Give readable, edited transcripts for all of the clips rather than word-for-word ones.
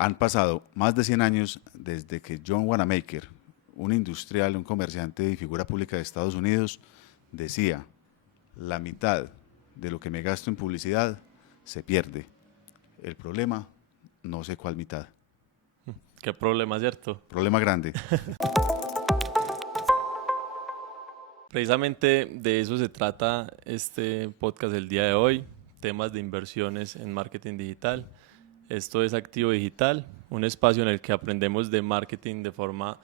Han pasado más de 100 años desde que John Wanamaker, un industrial, un comerciante y figura pública de Estados Unidos, decía: la mitad de lo que me gasto en publicidad se pierde. El problema, no sé cuál mitad. Qué problema, ¿cierto? Problema grande. Precisamente de eso se trata este podcast del día de hoy, temas de inversiones en marketing digital. Esto es Activo Digital, un espacio en el que aprendemos de marketing de forma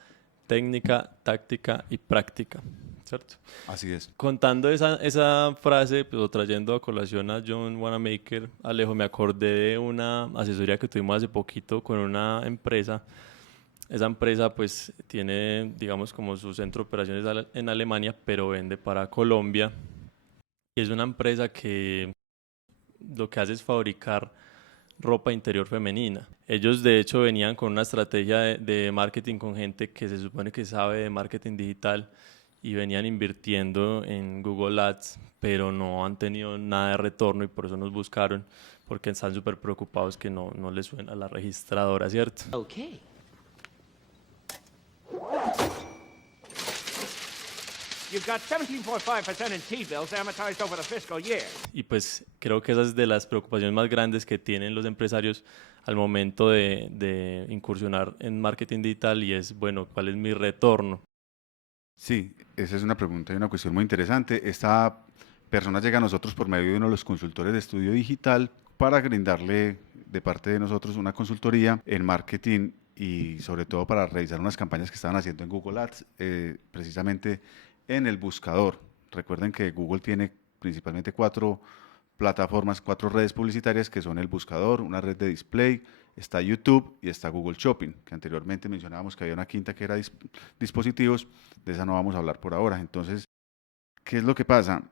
técnica, táctica y práctica, ¿cierto? Así es. Contando esa frase, pues, o trayendo a colación a John Wanamaker, Alejo, me acordé de una asesoría que tuvimos hace poquito con una empresa. Esa empresa pues tiene, digamos, como su centro de operaciones en Alemania, pero vende para Colombia. Y es una empresa que lo que hace es fabricar ropa interior femenina. Ellos de hecho venían con una estrategia de marketing con gente que se supone que sabe de marketing digital y venían invirtiendo en Google Ads, pero no han tenido nada de retorno y por eso nos buscaron, porque están súper preocupados que no les suena la registradora, ¿cierto? Okay. You've got 17.5% in T-bills amortized over the fiscal year. Y pues creo que esa es de las preocupaciones más grandes que tienen los empresarios al momento de incursionar en marketing digital y es, bueno, ¿cuál es mi retorno? Sí, esa es una pregunta y una cuestión muy interesante. Esta persona llega a nosotros por medio de uno de los consultores de estudio digital para brindarle de parte de nosotros una consultoría en marketing y sobre todo para revisar unas campañas que estaban haciendo en Google Ads, precisamente en el buscador. Recuerden que Google tiene principalmente 4 plataformas, 4 redes publicitarias que son el buscador, una red de display, está YouTube y está Google Shopping, que anteriormente mencionábamos que había una quinta que era dispositivos, de esa no vamos a hablar por ahora. Entonces, ¿qué es lo que pasa?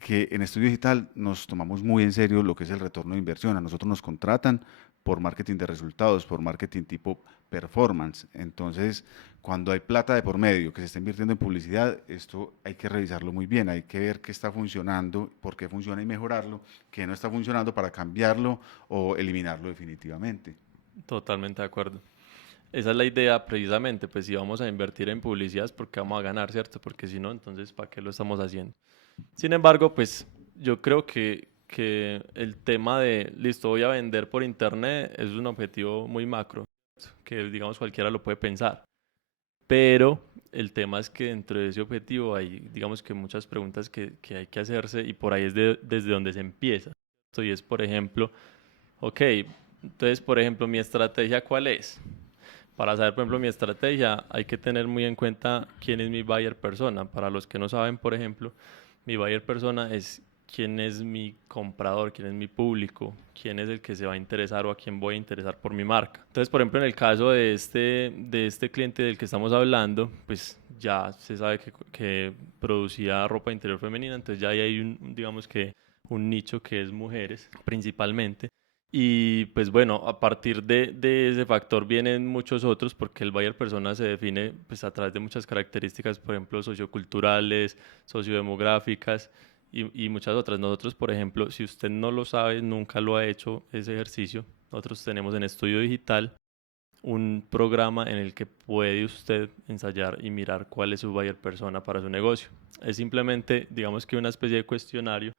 Que en Estudio Digital nos tomamos muy en serio lo que es el retorno de inversión. A nosotros nos contratan por marketing de resultados, por marketing tipo performance. Entonces, cuando hay plata de por medio que se está invirtiendo en publicidad, esto hay que revisarlo muy bien, hay que ver qué está funcionando, por qué funciona y mejorarlo, qué no está funcionando para cambiarlo o eliminarlo definitivamente. Totalmente de acuerdo. Esa es la idea precisamente, pues si vamos a invertir en publicidad es porque vamos a ganar, ¿cierto? Porque si no, entonces ¿para qué lo estamos haciendo? Sin embargo, pues yo creo que el tema de, listo, voy a vender por internet es un objetivo muy macro, que digamos cualquiera lo puede pensar. Pero el tema es que dentro de ese objetivo hay, digamos que muchas preguntas que hay que hacerse y por ahí es desde donde se empieza. Y es, por ejemplo, ok, entonces, por ejemplo, mi estrategia, ¿cuál es? Para saber, por ejemplo, mi estrategia, hay que tener muy en cuenta quién es mi buyer persona. Para los que no saben, por ejemplo, mi buyer persona es quién es mi comprador, quién es mi público, quién es el que se va a interesar o a quién voy a interesar por mi marca. Entonces, por ejemplo, en el caso de este cliente del que estamos hablando, pues ya se sabe que producía ropa interior femenina, entonces ya ahí hay digamos que un nicho que es mujeres principalmente. Y pues bueno, a partir de ese factor vienen muchos otros porque el buyer persona se define pues a través de muchas características, por ejemplo, socioculturales, sociodemográficas y muchas otras. Nosotros, por ejemplo, si usted no lo sabe, nunca lo ha hecho ese ejercicio, nosotros tenemos en Estudio Digital un programa en el que puede usted ensayar y mirar cuál es su buyer persona para su negocio. Es simplemente, digamos que una especie de cuestionario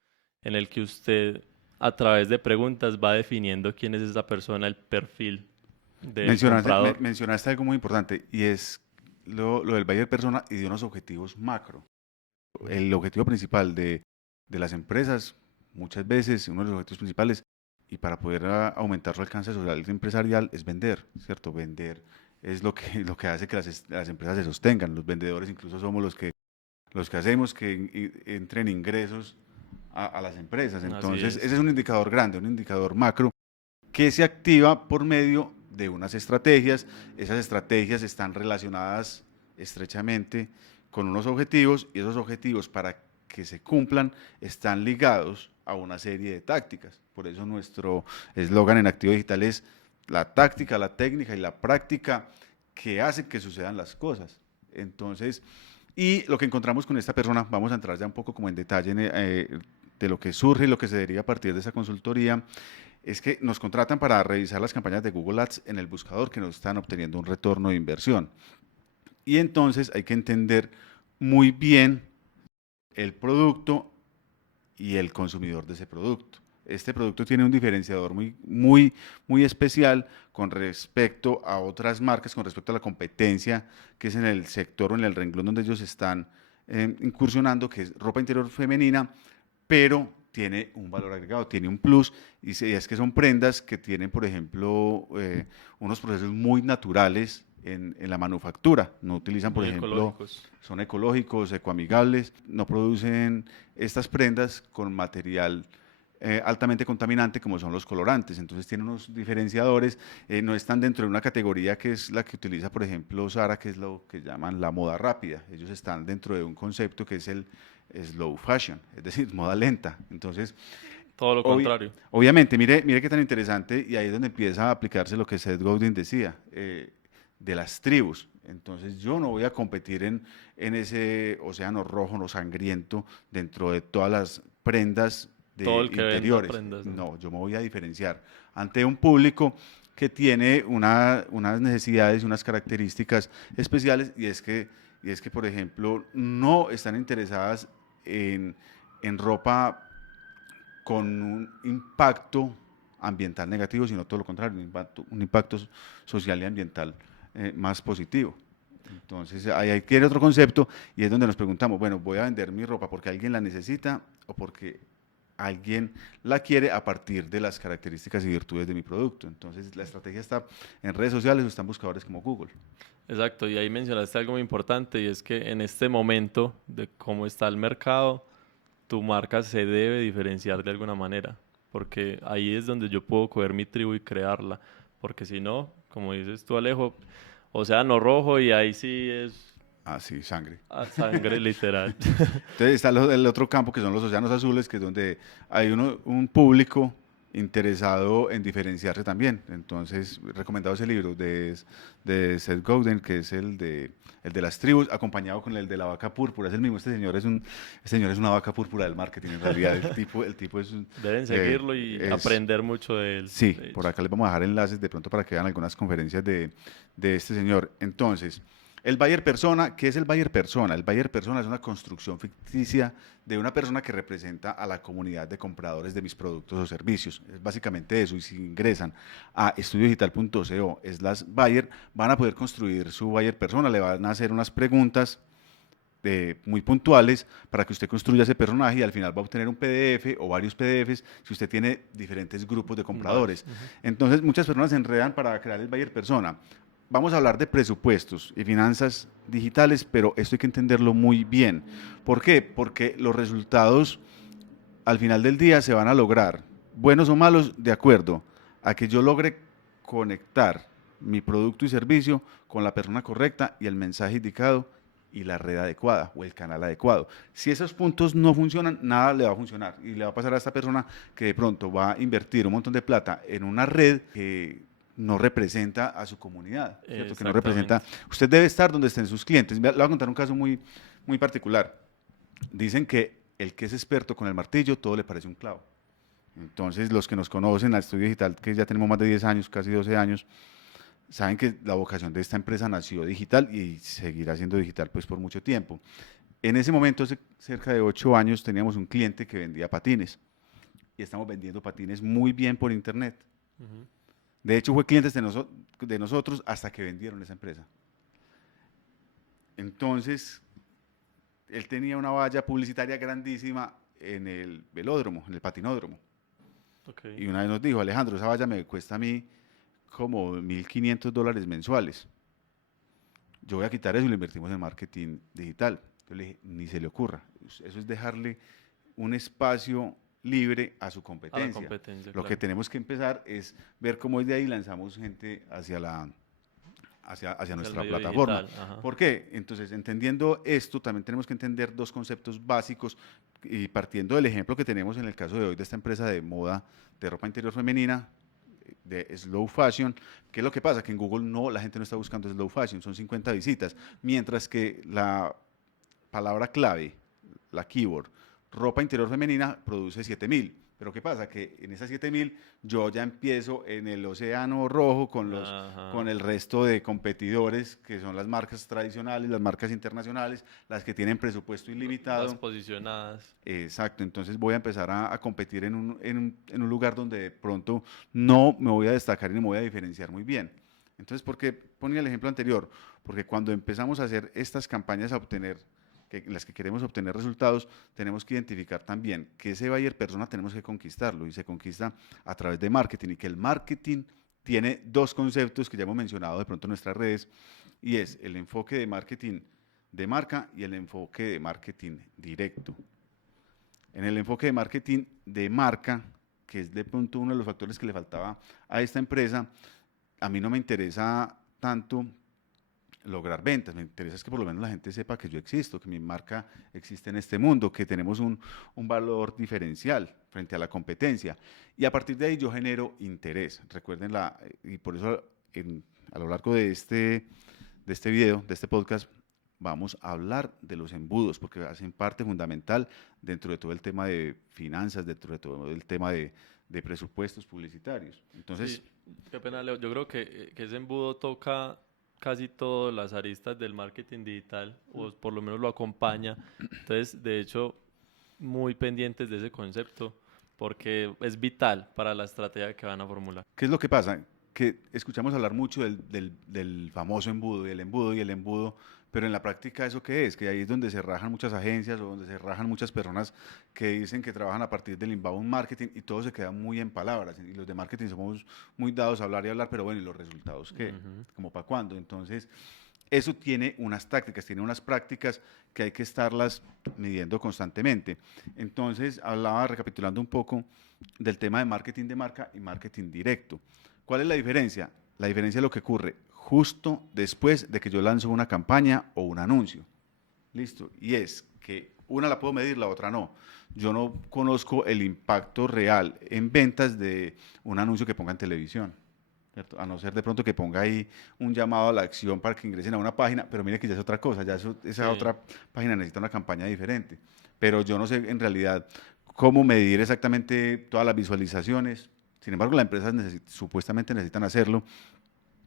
en el que usted a través de preguntas va definiendo quién es esa persona, el perfil del comprador. Mencionaste algo muy importante y es lo del buyer persona y de unos objetivos macro. El objetivo principal de las empresas, muchas veces, uno de los objetivos principales, y para poder aumentar su alcance social empresarial, es vender, ¿cierto? Vender es lo que hace que las empresas se sostengan. Los vendedores incluso somos los que hacemos que entren ingresos a las empresas. Así Entonces, es. ese es un indicador grande, un indicador macro, que se activa por medio de unas estrategias. Esas estrategias están relacionadas estrechamente con unos objetivos y esos objetivos para que se cumplan están ligados a una serie de tácticas. Por eso nuestro eslogan en Activo Digital es la táctica, la técnica y la práctica que hacen que sucedan las cosas. Entonces, y lo que encontramos con esta persona, vamos a entrar ya un poco como en detalle de lo que surge y lo que se deriva a partir de esa consultoría, es que nos contratan para revisar las campañas de Google Ads en el buscador que nos están obteniendo un retorno de inversión. Y entonces hay que entender muy bien el producto y el consumidor de ese producto. Este producto tiene un diferenciador muy especial con respecto a otras marcas, con respecto a la competencia que es en el sector o en el renglón donde ellos están incursionando, que es ropa interior femenina, pero tiene un valor agregado, tiene un plus, y es que son prendas que tienen, por ejemplo, unos procesos muy naturales en la manufactura. No utilizan, por Muy ejemplo, ecológicos. son ecológicos, ecoamigables, no producen estas prendas con material altamente contaminante como son los colorantes, entonces tienen unos diferenciadores, no están dentro de una categoría que es la que utiliza, por ejemplo, Zara, que es lo que llaman la moda rápida. Ellos están dentro de un concepto que es el slow fashion, es decir, moda lenta. Entonces, Todo lo contrario. obviamente, mire qué tan interesante, y ahí es donde empieza a aplicarse lo que Seth Godin decía, de las tribus. Entonces yo no voy a competir en ese océano rojo, no sangriento, dentro de todas las prendas de Todo el que venda interiores. prendas, ¿no? No, yo me voy a diferenciar ante un público que tiene unas necesidades y unas características especiales, y es que, por ejemplo, no están interesadas en ropa con un impacto ambiental negativo, sino todo lo contrario, un impacto social y ambiental más positivo. Entonces, ahí adquiere otro concepto y es donde nos preguntamos, bueno, ¿voy a vender mi ropa porque alguien la necesita o porque alguien la quiere a partir de las características y virtudes de mi producto? Entonces, la estrategia está en redes sociales o está en buscadores como Google. Exacto, y ahí mencionaste algo muy importante y es que en este momento de cómo está el mercado, tu marca se debe diferenciar de alguna manera, porque ahí es donde yo puedo coger mi tribu y crearla, porque si no, como dices tú, Alejo, océano rojo y ahí sí es Ah, sí, sangre. a sangre literal. Entonces está el otro campo que son los océanos azules, que es donde hay un público interesado en diferenciarse también. Entonces, recomendado ese libro de Seth Godin, que es el de las tribus, acompañado con el de la vaca púrpura. Es el mismo, este señor es una vaca púrpura del marketing, en realidad. El tipo es Deben seguirlo y aprender mucho de él. Sí, de por hecho. acá les vamos a dejar enlaces de pronto para que vean algunas conferencias de este señor. Entonces, el buyer persona, ¿qué es el buyer persona? El buyer persona es una construcción ficticia de una persona que representa a la comunidad de compradores de mis productos o servicios. Es básicamente eso, y si ingresan a estudiodigital.co/buyer, van a poder construir su buyer persona, le van a hacer unas preguntas muy puntuales para que usted construya ese personaje y al final va a obtener un PDF o varios PDFs si usted tiene diferentes grupos de compradores. Entonces, muchas personas se enredan para crear el buyer persona. Vamos a hablar de presupuestos y finanzas digitales, pero esto hay que entenderlo muy bien. ¿Por qué? Porque los resultados al final del día se van a lograr, buenos o malos, de acuerdo a que yo logre conectar mi producto y servicio con la persona correcta y el mensaje indicado y la red adecuada o el canal adecuado. Si esos puntos no funcionan, nada le va a funcionar y le va a pasar a esta persona que de pronto va a invertir un montón de plata en una red que no representa a su comunidad, ¿cierto? Que no representa. Usted debe estar donde estén sus clientes. Le voy a contar un caso muy particular. Dicen que el que es experto con el martillo, todo le parece un clavo. Entonces, los que nos conocen al Estudio Digital, que ya tenemos más de 10 años, casi 12 años, saben que la vocación de esta empresa nació digital y seguirá siendo digital pues por mucho tiempo. En ese momento, hace cerca de 8 años, teníamos un cliente que vendía patines y estamos vendiendo patines muy bien por internet. De hecho, fue cliente de nosotros hasta que vendieron esa empresa. Entonces, él tenía una valla publicitaria grandísima en el velódromo, en el patinódromo. Okay. Y una vez nos dijo, Alejandro, esa valla me cuesta a mí como $1.500 mensuales. Yo voy a quitar eso y lo invertimos en marketing digital. Yo le dije, ni se le ocurra. Eso es dejarle un espacio libre a su competencia. Lo claro. que tenemos que empezar es ver cómo desde ahí lanzamos gente hacia nuestra plataforma. ¿Por qué? Entonces, entendiendo esto, también tenemos que entender dos conceptos básicos y partiendo del ejemplo que tenemos en el caso de hoy de esta empresa de moda de ropa interior femenina, de slow fashion. ¿Qué es lo que pasa? Que en Google la gente no está buscando slow fashion, son 50 visitas, mientras que la palabra clave, la keyword, ropa interior femenina, produce 7.000. Pero ¿qué pasa? Que en esas 7.000 yo ya empiezo en el océano rojo con el resto de competidores, que son las marcas tradicionales, las marcas internacionales, las que tienen presupuesto Las ilimitado. posicionadas. Exacto, entonces voy a empezar a competir en un lugar donde de pronto no me voy a destacar y no me voy a diferenciar muy bien. Entonces, ¿por qué ponía el ejemplo anterior? Porque cuando empezamos a hacer estas campañas en las que queremos obtener resultados, tenemos que identificar también que ese buyer persona tenemos que conquistarlo y se conquista a través de marketing y que el marketing tiene dos conceptos que ya hemos mencionado de pronto en nuestras redes y es el enfoque de marketing de marca y el enfoque de marketing directo. En el enfoque de marketing de marca, que es de pronto uno de los factores que le faltaba a esta empresa, a mí no me interesa tanto lograr ventas, me interesa es que por lo menos la gente sepa que yo existo, que mi marca existe en este mundo, que tenemos un valor diferencial frente a la competencia. Y a partir de ahí yo genero interés. Recuerden, y por eso a lo largo de este video, de este podcast, vamos a hablar de los embudos, porque hacen parte fundamental dentro de todo el tema de finanzas, dentro de todo el tema de presupuestos publicitarios. Entonces, Sí, qué pena, Leo. Yo creo que ese embudo toca casi todas las aristas del marketing digital, o por lo menos lo acompaña. Entonces, de hecho, muy pendientes de ese concepto, porque es vital para la estrategia que van a formular. ¿qué es lo que pasa? Que escuchamos hablar mucho del famoso embudo y el embudo, pero en la práctica ¿eso qué es? Que ahí es donde se rajan muchas agencias o donde se rajan muchas personas que dicen que trabajan a partir del inbound marketing y todo se queda muy en palabras. Y los de marketing somos muy dados a hablar y hablar, pero bueno, ¿y los resultados qué? ¿Cómo para cuándo? Entonces, eso tiene unas tácticas, tiene unas prácticas que hay que estarlas midiendo constantemente. Entonces, hablaba, recapitulando un poco, del tema de marketing de marca y marketing directo. ¿Cuál es la diferencia? La diferencia es lo que ocurre justo después de que yo lanzo una campaña o un anuncio. Listo. Y es que una la puedo medir, la otra no. Yo no conozco el impacto real en ventas de un anuncio que ponga en televisión, ¿cierto? A no ser de pronto que ponga ahí un llamado a la acción para que ingresen a una página, pero mire que ya es otra cosa, esa Sí. otra página necesita una campaña diferente. Pero yo no sé en realidad cómo medir exactamente todas las visualizaciones. Sin embargo, las empresas supuestamente necesitan hacerlo,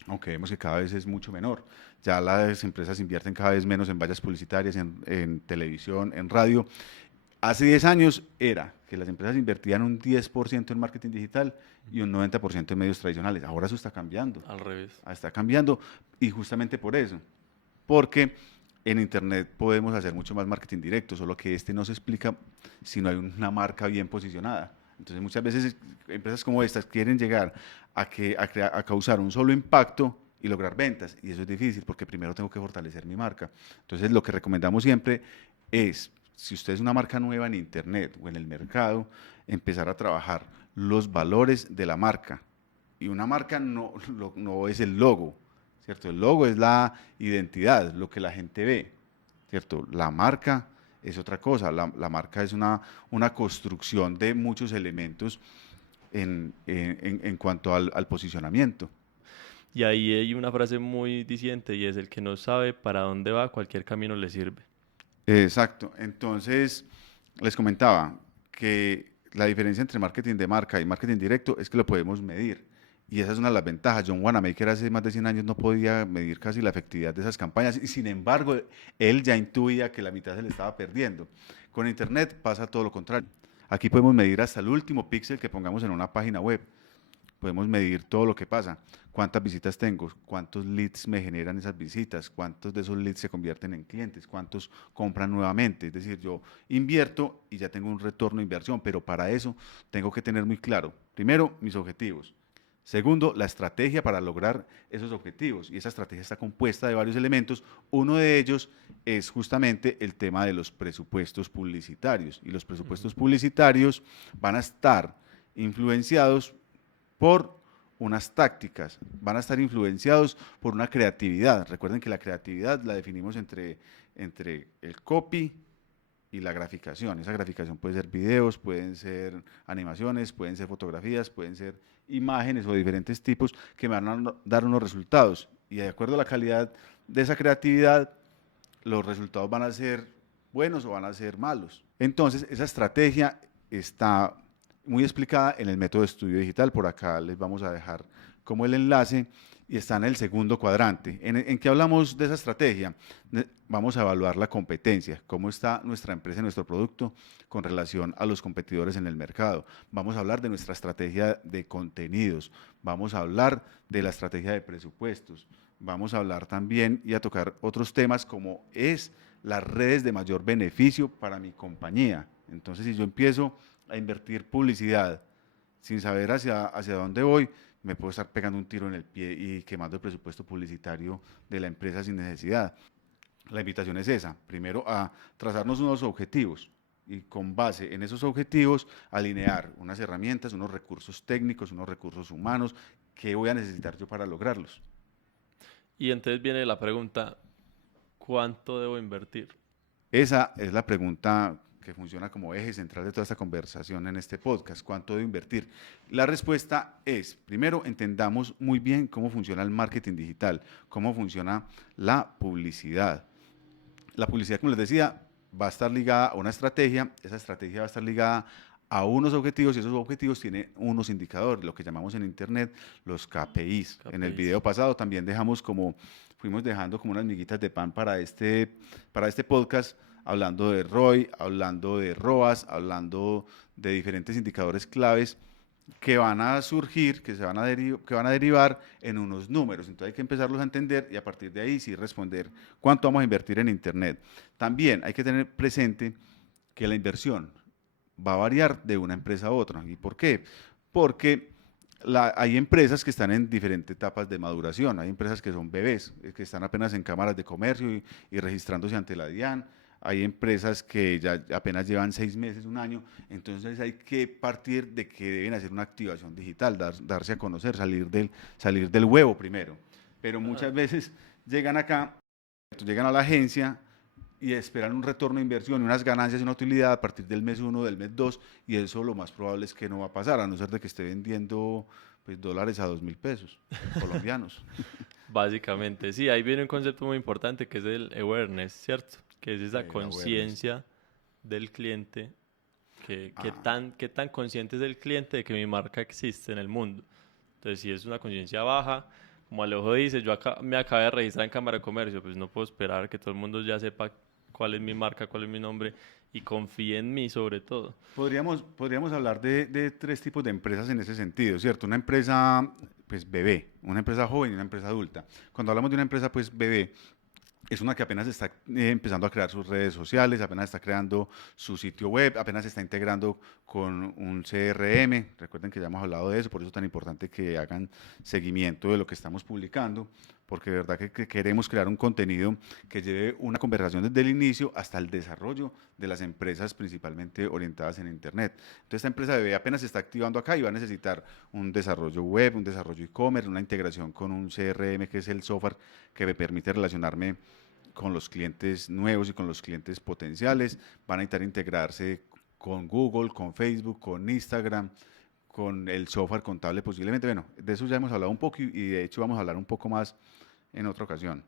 aunque vemos que cada vez es mucho menor. Ya las empresas invierten cada vez menos en vallas publicitarias, en televisión, en radio. Hace 10 años era que las empresas invertían un 10% en marketing digital y un 90% en medios tradicionales. Ahora eso está cambiando. Al revés. Está cambiando y justamente por eso. Porque en Internet podemos hacer mucho más marketing directo, solo que no se explica si no hay una marca bien posicionada. Entonces muchas veces empresas como estas quieren llegar a causar un solo impacto y lograr ventas. Y eso es difícil porque primero tengo que fortalecer mi marca. Entonces lo que recomendamos siempre es, si usted es una marca nueva en Internet o en el mercado, empezar a trabajar los valores de la marca. Y una marca no es el logo, ¿cierto? El logo es la identidad, lo que la gente ve, ¿cierto? La marca es otra cosa, la marca es una construcción de muchos elementos en cuanto al posicionamiento. Y ahí hay una frase muy diciente y es: el que no sabe para dónde va, cualquier camino le sirve. Exacto, entonces les comentaba que la diferencia entre marketing de marca y marketing directo es que lo podemos medir. Y esa es una de las ventajas. John Wanamaker hace más de 100 años no podía medir casi la efectividad de esas campañas y sin embargo él ya intuía que la mitad se le estaba perdiendo. Con Internet pasa todo lo contrario. Aquí podemos medir hasta el último píxel que pongamos en una página web. Podemos medir todo lo que pasa, cuántas visitas tengo, cuántos leads me generan esas visitas, cuántos de esos leads se convierten en clientes, cuántos compran nuevamente. Es decir, yo invierto y ya tengo un retorno de inversión, pero para eso tengo que tener muy claro, primero, mis objetivos. Segundo, la estrategia para lograr esos objetivos. Y esa estrategia está compuesta de varios elementos. Uno de ellos es justamente el tema de los presupuestos publicitarios. Y los presupuestos publicitarios van a estar influenciados por unas tácticas, van a estar influenciados por una creatividad. Recuerden que la creatividad la definimos entre el copy y la graficación. Esa graficación puede ser videos, pueden ser animaciones, pueden ser fotografías, pueden ser imágenes o diferentes tipos que me van a dar unos resultados. Y de acuerdo a la calidad de esa creatividad, los resultados van a ser buenos o van a ser malos. Entonces, esa estrategia está muy explicada en el método de estudio digital. Por acá les vamos a dejar como el enlace y está en el segundo cuadrante. ¿En qué hablamos de esa estrategia? Vamos a evaluar la competencia, cómo está nuestra empresa, nuestro producto con relación a los competidores en el mercado. Vamos a hablar de nuestra estrategia de contenidos, vamos a hablar de la estrategia de presupuestos, vamos a hablar también y a tocar otros temas como es las redes de mayor beneficio para mi compañía. Entonces, si yo empiezo a invertir publicidad sin saber hacia dónde voy, me puedo estar pegando un tiro en el pie y quemando el presupuesto publicitario de la empresa sin necesidad. La invitación es esa, primero a trazarnos unos objetivos y con base en esos objetivos alinear unas herramientas, unos recursos técnicos, unos recursos humanos que voy a necesitar yo para lograrlos. Y entonces viene la pregunta, ¿cuánto debo invertir? Esa es la pregunta que funciona como eje central de toda esta conversación en este podcast. ¿Cuánto debo invertir? La respuesta es, primero, entendamos muy bien cómo funciona el marketing digital, cómo funciona la publicidad. La publicidad, como les decía, va a estar ligada a una estrategia, esa estrategia va a estar ligada a unos objetivos y esos objetivos tienen unos indicadores, lo que llamamos en internet los KPIs. En el video pasado también fuimos dejando como unas miguitas de pan para este podcast, hablando de ROI, hablando de ROAS, hablando de diferentes indicadores claves que van a surgir, que van a derivar en unos números. Entonces hay que empezarlos a entender y a partir de ahí sí responder cuánto vamos a invertir en internet. También hay que tener presente que la inversión va a variar de una empresa a otra. ¿Y por qué? Porque hay empresas que están en diferentes etapas de maduración, hay empresas que son bebés, que están apenas en cámaras de comercio y registrándose ante la DIAN, hay empresas que ya apenas llevan 6 meses, un año, entonces hay que partir de que deben hacer una activación digital, darse a conocer, salir del huevo primero. Pero muchas veces llegan acá, llegan a la agencia y esperan un retorno de inversión, unas ganancias y una utilidad a partir del mes 1, del mes 2, y eso lo más probable es que no va a pasar, a no ser de que esté vendiendo pues, dólares a 2.000 pesos colombianos. Básicamente, sí, ahí viene un concepto muy importante que es el awareness, ¿cierto? Que es esa conciencia del cliente, qué tan consciente es el cliente de que mi marca existe en el mundo. Entonces, si es una conciencia baja, como Alejo dice, yo me acabé de registrar en Cámara de Comercio, pues no puedo esperar que todo el mundo ya sepa cuál es mi marca, cuál es mi nombre y confíe en mí sobre todo. Podríamos hablar de 3 tipos de empresas en ese sentido, ¿cierto? Una empresa pues bebé, una empresa joven y una empresa adulta. Cuando hablamos de una empresa pues bebé, es una que apenas está empezando a crear sus redes sociales, apenas está creando su sitio web, apenas se está integrando con un CRM. Recuerden que ya hemos hablado de eso, por eso es tan importante que hagan seguimiento de lo que estamos publicando, porque de verdad que queremos crear un contenido que lleve una conversación desde el inicio hasta el desarrollo de las empresas principalmente orientadas en Internet. Entonces esta empresa bebé apenas se está activando acá y va a necesitar un desarrollo web, un desarrollo e-commerce, una integración con un CRM que es el software que me permite relacionarme con los clientes nuevos y con los clientes potenciales. Van a necesitar integrarse con Google, con Facebook, con Instagram, con el software contable posiblemente. Bueno, de eso ya hemos hablado un poco y de hecho vamos a hablar un poco más en otra ocasión.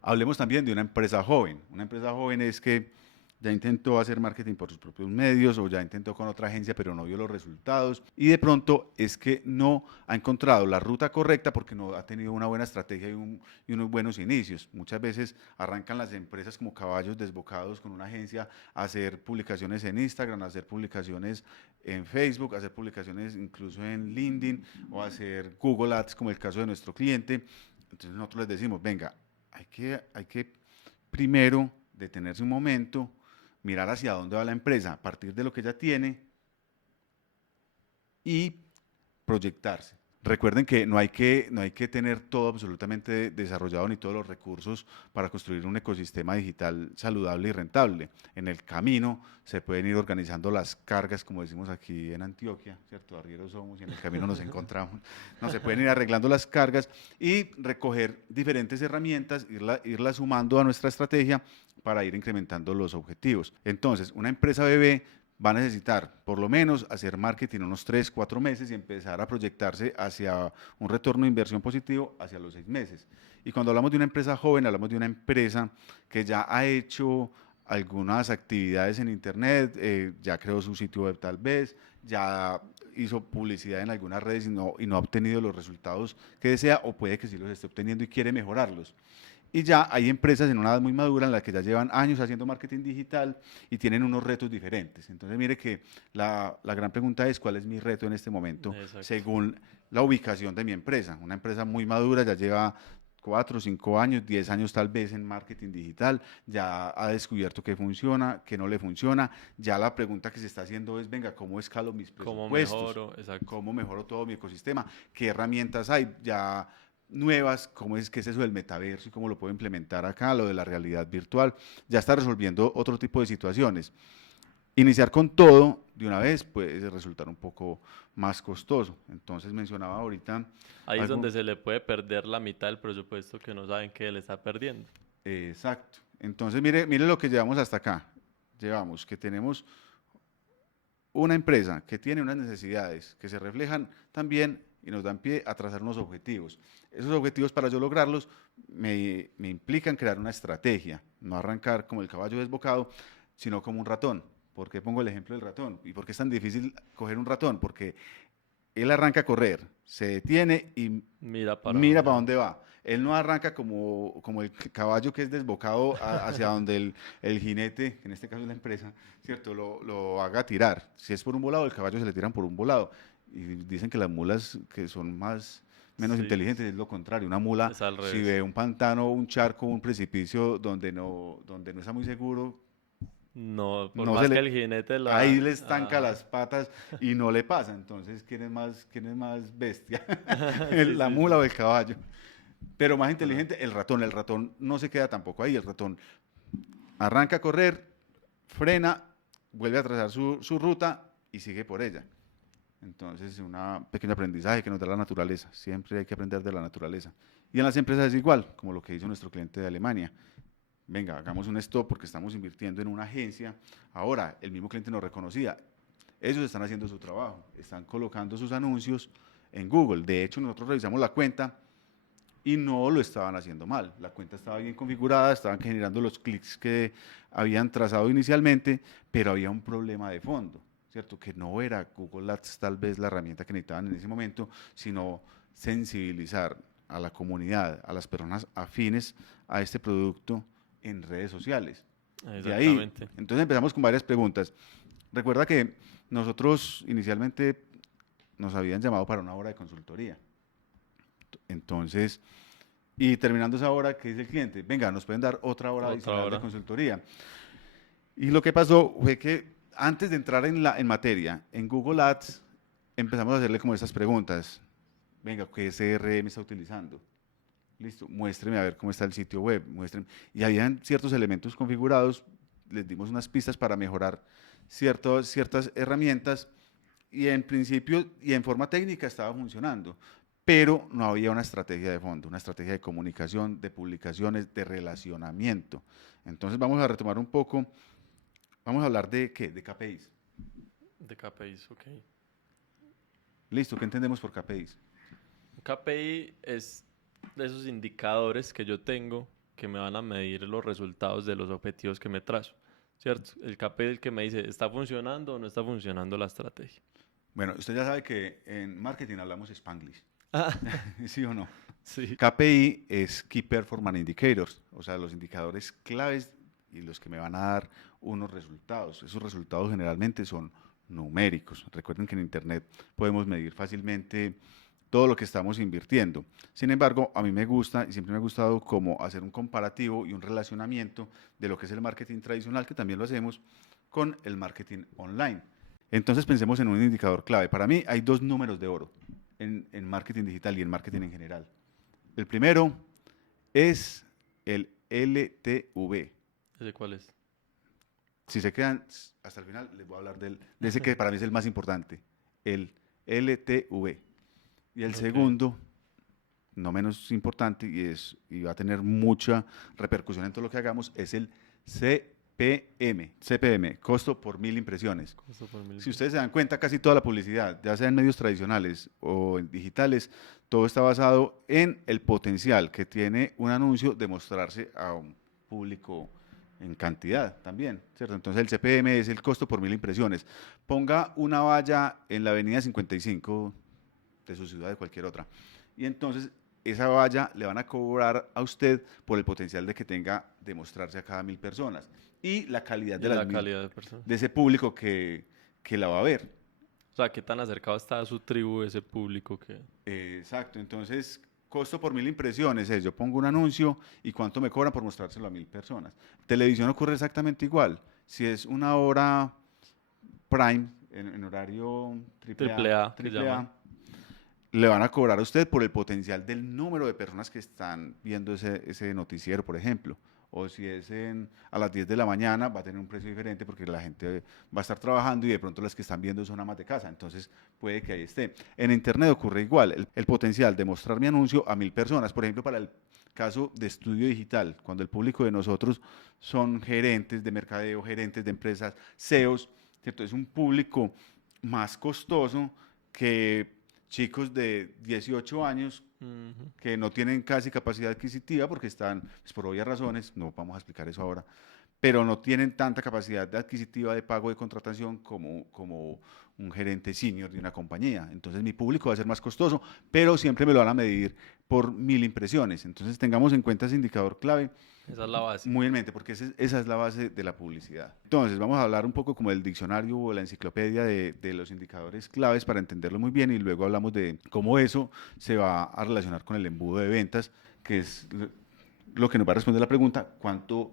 Hablemos también de una empresa joven. Una empresa joven es que ya intentó hacer marketing por sus propios medios o ya intentó con otra agencia pero no vio los resultados y de pronto es que no ha encontrado la ruta correcta porque no ha tenido una buena estrategia y unos buenos inicios. Muchas veces arrancan las empresas como caballos desbocados con una agencia a hacer publicaciones en Instagram, a hacer publicaciones en Facebook, a hacer publicaciones incluso en LinkedIn o a hacer Google Ads como el caso de nuestro cliente. Entonces nosotros les decimos, venga, hay que primero detenerse un momento, mirar hacia dónde va la empresa a partir de lo que ya tiene y proyectarse. Recuerden que no hay que tener todo absolutamente desarrollado ni todos los recursos para construir un ecosistema digital saludable y rentable. En el camino se pueden ir organizando las cargas, como decimos aquí en Antioquia, ¿cierto? Arrieros somos y en el camino nos encontramos. No, se pueden ir arreglando las cargas y recoger diferentes herramientas, irlas sumando a nuestra estrategia para ir incrementando los objetivos. Entonces, una empresa bebé va a necesitar por lo menos hacer marketing unos 3, 4 meses y empezar a proyectarse hacia un retorno de inversión positivo hacia los 6 meses. Y cuando hablamos de una empresa joven, hablamos de una empresa que ya ha hecho algunas actividades en Internet, ya creó su sitio web tal vez, ya hizo publicidad en algunas redes y no ha obtenido los resultados que desea, o puede que sí los esté obteniendo y quiere mejorarlos. Y ya hay empresas en una edad muy madura en las que ya llevan años haciendo marketing digital y tienen unos retos diferentes. Entonces, mire que la gran pregunta es, ¿cuál es mi reto en este momento? Exacto. Según la ubicación de mi empresa. Una empresa muy madura ya lleva 4, 5 años, 10 años tal vez en marketing digital, ya ha descubierto que funciona, que no le funciona. Ya la pregunta que se está haciendo es, venga, ¿cómo escalo mis ¿Cómo presupuestos? mejoro? Exacto. ¿Cómo mejoro todo mi ecosistema? ¿Qué herramientas hay? Ya nuevas, cómo es que es eso del metaverso y cómo lo puedo implementar acá, lo de la realidad virtual, ya está resolviendo otro tipo de situaciones. Iniciar con todo de una vez puede resultar un poco más costoso. Entonces mencionaba ahorita Ahí es algo, donde se le puede perder la mitad del presupuesto que no saben que le está perdiendo. exacto. Entonces mire lo que llevamos hasta acá. Llevamos que tenemos una empresa que tiene unas necesidades que se reflejan también y nos dan pie a trazar unos objetivos. Esos objetivos, para yo lograrlos, me implican crear una estrategia, no arrancar como el caballo desbocado, sino como un ratón. ¿Por qué pongo el ejemplo del ratón? ¿Y por qué es tan difícil coger un ratón? Porque él arranca a correr, se detiene y mira para dónde va. Él no arranca como el caballo que es desbocado hacia donde el jinete, que en este caso es la empresa, ¿cierto? Lo haga tirar. Si es por un volado, el caballo se le tiran por un volado. Y dicen que las mulas que son menos Sí, inteligentes es lo contrario. Una mula, es al si revés. ve un pantano, un charco, un precipicio donde no está muy seguro, No, por no se más que le, el jinete ahí la... le estanca Ajá. las patas y no le pasa. Entonces, quién es más bestia? Sí, ¿La sí, mula sí. o el caballo? Pero más Verdad. inteligente, el ratón. El ratón no se queda tampoco ahí. El ratón arranca a correr, frena, vuelve a trazar su ruta y sigue por ella. Entonces, es un pequeño aprendizaje que nos da la naturaleza. Siempre hay que aprender de la naturaleza. Y en las empresas es igual, como lo que hizo nuestro cliente de Alemania. Venga, hagamos un stop porque estamos invirtiendo en una agencia. Ahora, el mismo cliente nos reconocía. Ellos están haciendo su trabajo, están colocando sus anuncios en Google. De hecho, nosotros revisamos la cuenta y no lo estaban haciendo mal. La cuenta estaba bien configurada, estaban generando los clics que habían trazado inicialmente, pero había un problema de fondo, ¿cierto? Que no era Google Ads tal vez la herramienta que necesitaban en ese momento, sino sensibilizar a la comunidad, a las personas afines a este producto en redes sociales. De ahí, Exactamente. entonces empezamos con varias preguntas. Recuerda que nosotros inicialmente nos habían llamado para una hora de consultoría. Entonces, y terminando esa hora, ¿qué dice el cliente? Venga, nos pueden dar otra hora Otra adicional de hora. consultoría. Y lo que pasó fue que antes de entrar en materia, en Google Ads, empezamos a hacerle como estas preguntas. Venga, ¿qué CRM está utilizando? Listo, muéstreme a ver cómo está el sitio web, muéstreme. Y habían ciertos elementos configurados, les dimos unas pistas para mejorar ciertas herramientas y en principio y en forma técnica estaba funcionando, pero no había una estrategia de fondo, una estrategia de comunicación, de publicaciones, de relacionamiento. Entonces vamos a retomar un poco, vamos a hablar de ¿qué? De KPIs. De KPIs, ok. Listo, ¿qué entendemos por KPIs? Un KPI es de esos indicadores que yo tengo que me van a medir los resultados de los objetivos que me trazo, ¿cierto? El KPI es el que me dice, ¿está funcionando o no está funcionando la estrategia? Bueno, usted ya sabe que en marketing hablamos Spanglish, Ah, ¿sí o no? sí, KPI es Key Performance Indicators, o sea, los indicadores claves y los que me van a dar unos resultados. Esos resultados generalmente son numéricos. Recuerden que en Internet podemos medir fácilmente todo lo que estamos invirtiendo. Sin embargo, a mí me gusta y siempre me ha gustado como hacer un comparativo y un relacionamiento de lo que es el marketing tradicional, que también lo hacemos, con el marketing online. Entonces pensemos en un indicador clave. Para mí hay dos números de oro en marketing digital y en marketing en general. El primero es el LTV. ¿ese cuál es? Si se quedan hasta el final, les voy a hablar de ese que para mí es el más importante, el LTV. Y el Ok, segundo, no menos importante, y va a tener mucha repercusión en todo lo que hagamos, es el CPM, costo por 1000 impresiones. costo por mil. Si ustedes se dan cuenta, casi toda la publicidad, ya sea en medios tradicionales o en digitales, todo está basado en el potencial que tiene un anuncio de mostrarse a un público en cantidad también, ¿cierto? Entonces el CPM es el costo por 1000 impresiones. Ponga una valla en la avenida 55 de su ciudad, de cualquier otra, y entonces esa valla le van a cobrar a usted por el potencial de que tenga de mostrarse a cada 1000 personas y la calidad Y de, la calidad de personas. de ese público que la va a ver. O sea, qué tan acercado está a su tribu ese público que... Exacto, entonces costo por 1000 impresiones es, yo pongo un anuncio y cuánto me cobran por mostrárselo a 1000 personas. Televisión ocurre exactamente igual. Si es una hora prime, en horario Triple A, que llaman. le van a cobrar a usted por el potencial del número de personas que están viendo ese noticiero, por ejemplo. O si es a las 10 de la mañana, va a tener un precio diferente porque la gente va a estar trabajando y de pronto las que están viendo son amas de casa. Entonces puede que ahí esté. En Internet ocurre igual. El potencial de mostrar mi anuncio a 1000 personas, por ejemplo, para el caso de estudio digital, cuando el público de nosotros son gerentes de mercadeo, gerentes de empresas, CEOs, ¿cierto? Es un público más costoso que chicos de 18 años que no tienen casi capacidad adquisitiva porque están, pues por obvias razones, no vamos a explicar eso ahora, pero no tienen tanta capacidad adquisitiva de pago de contratación como un gerente senior de una compañía. Entonces mi público va a ser más costoso, pero siempre me lo van a medir por 1000 impresiones. Entonces tengamos en cuenta ese indicador clave. Esa es la base. Muy en mente, porque esa es la base de la publicidad. Entonces, vamos a hablar un poco como del diccionario o la enciclopedia de los indicadores claves para entenderlo muy bien y luego hablamos de cómo eso se va a relacionar con el embudo de ventas, que es lo que nos va a responder la pregunta, ¿cuánto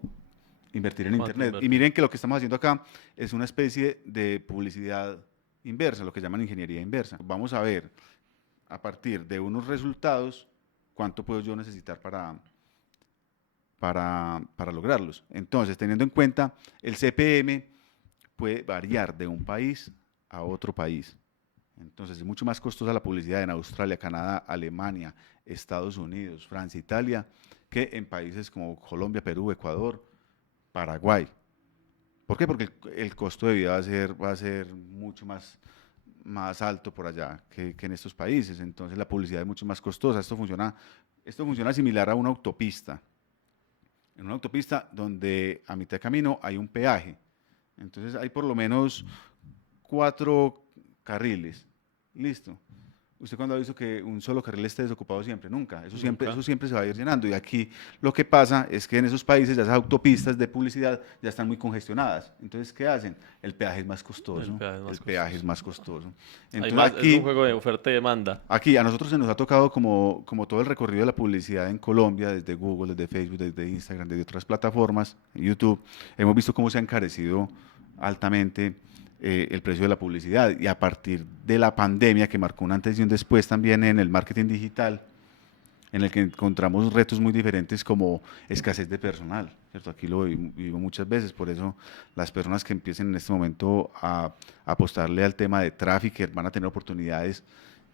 invertir en Internet? Invertir? Y miren que lo que estamos haciendo acá es una especie de publicidad inversa, lo que llaman ingeniería inversa. Vamos a ver, a partir de unos resultados, cuánto puedo yo necesitar para lograrlos. Entonces, teniendo en cuenta, el CPM puede variar de un país a otro país. Entonces, es mucho más costosa la publicidad en Australia, Canadá, Alemania, Estados Unidos, Francia, Italia, que en países como Colombia, Perú, Ecuador, Paraguay. ¿Por qué? Porque el costo de vida va a ser mucho más alto por allá que en estos países. Entonces, la publicidad es mucho más costosa. Esto funciona similar a una autopista. En una autopista donde a mitad de camino hay un peaje. Entonces hay por lo menos 4 carriles. Listo. ¿Usted cuándo ha visto que un solo carril esté desocupado siempre? Nunca. Eso siempre se va a ir llenando. Y aquí lo que pasa es que en esos países ya esas autopistas de publicidad ya están muy congestionadas. Entonces, ¿qué hacen? El peaje es más costoso. El peaje es más costoso. Entonces, es un juego de oferta y demanda. Aquí a nosotros se nos ha tocado como todo el recorrido de la publicidad en Colombia, desde Google, desde Facebook, desde Instagram, desde otras plataformas, YouTube. Hemos visto cómo se ha encarecido altamente el precio de la publicidad y a partir de la pandemia que marcó un antes y un después también en el marketing digital, en el que encontramos retos muy diferentes como escasez de personal, ¿cierto? Aquí lo vivo muchas veces, por eso las personas que empiecen en este momento a apostarle al tema de trafficker van a tener oportunidades,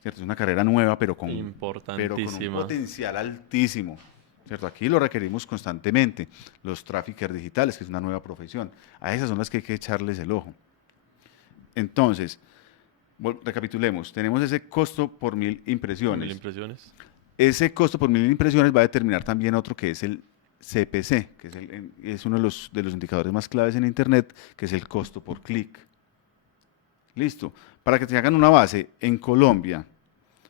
¿cierto? Es una carrera nueva, pero con un potencial altísimo, ¿cierto? Aquí lo requerimos constantemente, los traffickers digitales, que es una nueva profesión, a esas son las que hay que echarles el ojo. Entonces, recapitulemos, tenemos ese costo por 1000 impresiones. 1000 impresiones. Ese costo por 1000 impresiones va a determinar también otro que es el CPC, que es uno de los indicadores más claves en Internet, que es el costo por clic. Listo. Para que te hagan una base, en Colombia,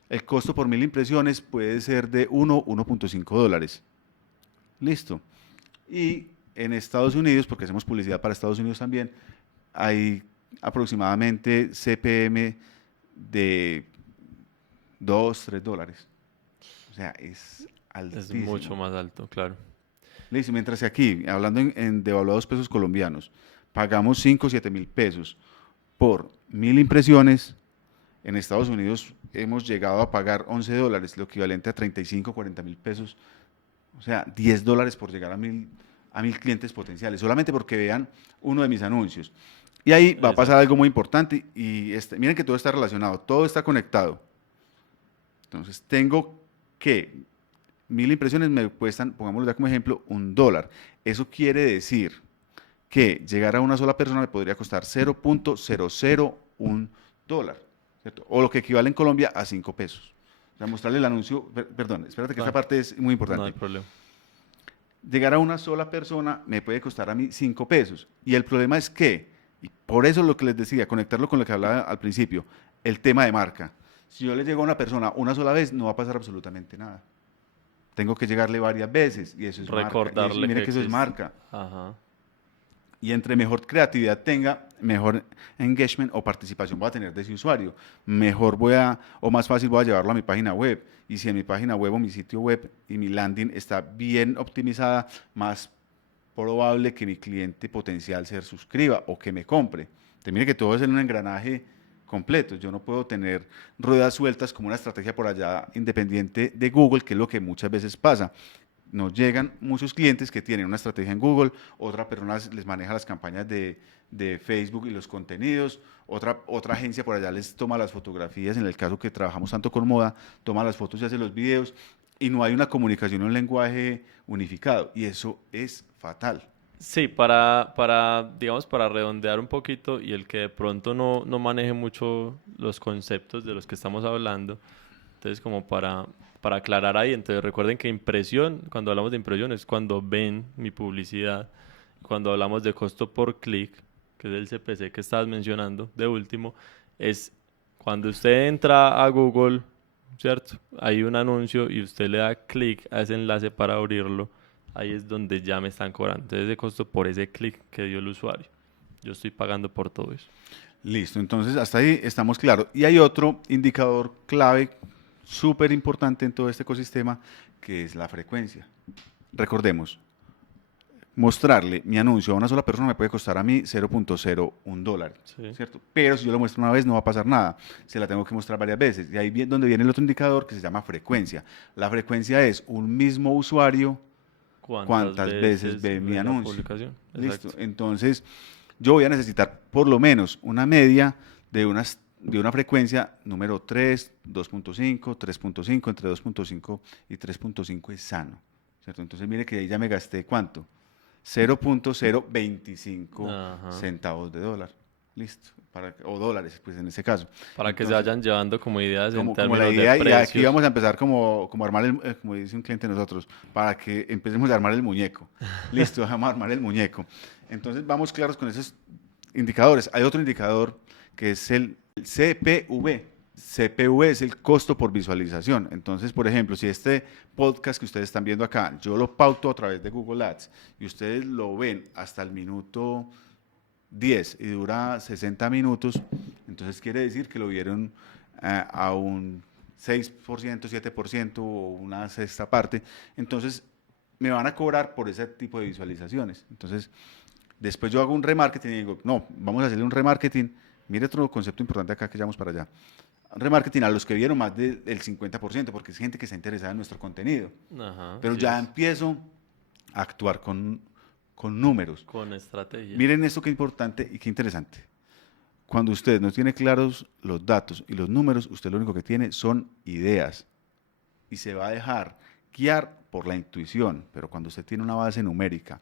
el costo por 1000 impresiones puede ser de 1.5 dólares. Listo. Y en Estados Unidos, porque hacemos publicidad para Estados Unidos también, hay aproximadamente CPM de 2, 3 dólares. O sea, es altísimo. Es mucho más alto, claro. Listo, mientras que aquí, hablando en devaluados pesos colombianos, pagamos 5, 7 mil pesos por 1000 impresiones, en Estados Unidos hemos llegado a pagar 11 dólares, lo equivalente a 35, 40 mil pesos. O sea, 10 dólares por llegar a 1000 clientes potenciales, solamente porque vean uno de mis anuncios. Y ahí va a pasar algo muy importante y miren que todo está relacionado, todo está conectado. Entonces tengo que 1000 impresiones me cuestan, pongámoslo ya como ejemplo, $1. Eso quiere decir que llegar a una sola persona me podría costar 0.001 dólar, ¿cierto? O lo que equivale en Colombia a 5 pesos. O sea, mostrarle el anuncio, perdón, espérate que esta parte es muy importante. No hay problema. llegar a una sola persona me puede costar a mí 5 pesos. Y el problema es que, y por eso lo que les decía, conectarlo con lo que hablaba al principio, el tema de marca. Si yo le llego a una persona una sola vez, no va a pasar absolutamente nada. Tengo que llegarle varias veces y eso es marca. Recordarle Mire que que eso es existe. marca. Ajá. Y entre mejor creatividad tenga, mejor engagement o participación voy a tener de ese usuario. Mejor o más fácil voy a llevarlo a mi página web. Y si en mi página web o mi sitio web y mi landing está bien optimizada, más probable que mi cliente potencial se suscriba o que me compre. Entonces, mire que todo es en un engranaje completo. Yo no puedo tener ruedas sueltas como una estrategia por allá independiente de Google, que es lo que muchas veces pasa. Nos llegan muchos clientes que tienen una estrategia en Google, otra persona les maneja las campañas de Facebook y los contenidos, otra agencia por allá les toma las fotografías, en el caso que trabajamos tanto con moda, toma las fotos y hace los videos, y no hay una comunicación, un lenguaje unificado, y eso es fatal. Sí, digamos, para redondear un poquito y el que de pronto no maneje mucho los conceptos de los que estamos hablando, entonces como para aclarar ahí, entonces recuerden que impresión, cuando hablamos de impresión es cuando ven mi publicidad, cuando hablamos de costo por clic, que es el CPC que estabas mencionando, de último, es cuando usted entra a Google, ¿cierto? Hay un anuncio y usted le da clic a ese enlace para abrirlo, ahí es donde ya me están cobrando. Entonces ese costo por ese clic que dio el usuario. Yo estoy pagando por todo eso. Listo, entonces hasta ahí estamos claros. Y hay otro indicador clave, súper importante en todo este ecosistema, que es la frecuencia. Recordemos, mostrarle mi anuncio a una sola persona me puede costar a mí $0.01, Sí. ¿cierto? Pero si yo lo muestro una vez no va a pasar nada, se la tengo que mostrar varias veces. Y ahí es donde viene el otro indicador que se llama frecuencia. La frecuencia es un mismo usuario, cuántas veces ve mi la anuncio. publicación. Listo, Exacto. entonces yo voy a necesitar por lo menos una media de una frecuencia número 3, 2.5, 3.5, entre 2.5 y 3.5 es sano, ¿cierto? Entonces mire que ahí ya me gasté ¿cuánto? 0.025 Ajá. centavos de dólar. Listo. O dólares, pues en ese caso. Para que se Entonces, vayan llevando como ideas en como términos la idea, de y precios. aquí vamos a empezar como armar como dice un cliente de nosotros, para que empecemos a armar el muñeco. Listo, vamos a armar el muñeco. Entonces vamos claros con esos indicadores. Hay otro indicador que es el CPV. CPV es el costo por visualización. Entonces, por ejemplo, si este podcast que ustedes están viendo acá, yo lo pauto a través de Google Ads y ustedes lo ven hasta el minuto 10 y dura 60 minutos, entonces quiere decir que lo vieron a un 6%, 7% o una sexta parte, entonces me van a cobrar por ese tipo de visualizaciones. Entonces, después yo hago un remarketing y digo, no, vamos a hacerle un remarketing. Mire otro concepto importante acá que llevamos para allá. Remarketing a los que vieron más del 50%, porque es gente que está interesada en nuestro contenido. Ajá, Pero sí ya es. empiezo a actuar con números. Con estrategia. Miren esto qué importante y qué interesante. Cuando usted no tiene claros los datos y los números, usted lo único que tiene son ideas y se va a dejar guiar por la intuición. Pero cuando usted tiene una base numérica,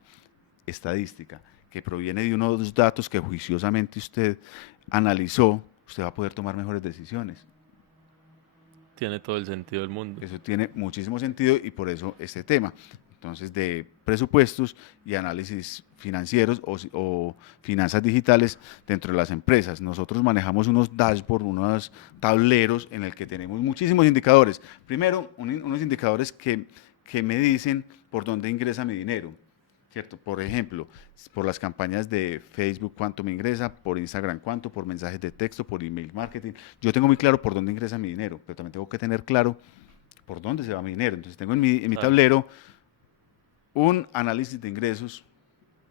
estadística, que proviene de unos datos que juiciosamente usted analizó, usted va a poder tomar mejores decisiones. Tiene todo el sentido del mundo. Eso tiene muchísimo sentido y por eso este tema. Entonces, de presupuestos y análisis financieros o finanzas digitales dentro de las empresas. Nosotros manejamos unos dashboards, unos tableros en el que tenemos muchísimos indicadores. Primero, unos indicadores que me dicen por dónde ingresa mi dinero, ¿cierto? Por ejemplo, por las campañas de Facebook cuánto me ingresa, por Instagram cuánto, por mensajes de texto, por email marketing. Yo tengo muy claro por dónde ingresa mi dinero, pero también tengo que tener claro por dónde se va mi dinero. Entonces tengo en mi tablero un análisis de ingresos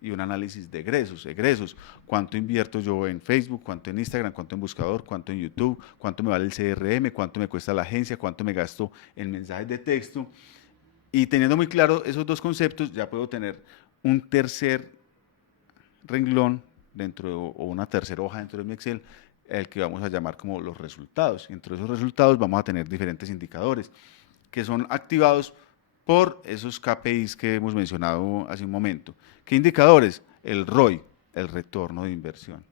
y un análisis de egresos. ¿Cuánto invierto yo en Facebook? ¿Cuánto en Instagram? ¿Cuánto en buscador? ¿Cuánto en YouTube? ¿Cuánto me vale el CRM? ¿Cuánto me cuesta la agencia? ¿Cuánto me gasto en mensajes de texto? Y teniendo muy claro esos dos conceptos, ya puedo tener un tercer renglón o una tercera hoja dentro de mi Excel, el que vamos a llamar como los resultados. Entre esos resultados vamos a tener diferentes indicadores que son activados por esos KPIs que hemos mencionado hace un momento. ¿Qué indicadores? El ROI, el retorno de inversión.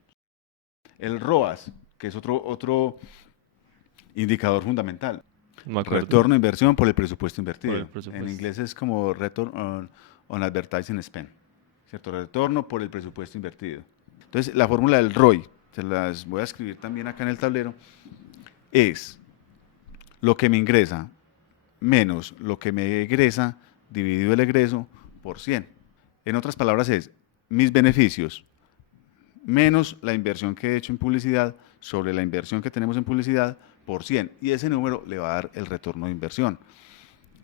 El ROAS, que es otro indicador fundamental. Me acuerdo. Retorno de inversión por el presupuesto invertido. Por el presupuesto. En inglés es como return on advertising spend, ¿cierto? Retorno por el presupuesto invertido. Entonces, la fórmula del ROI, se las voy a escribir también acá en el tablero, es lo que me ingresa menos lo que me egresa dividido el egreso por 100. En otras palabras es mis beneficios menos la inversión que he hecho en publicidad sobre la inversión que tenemos en publicidad por 100. Y ese número le va a dar el retorno de inversión.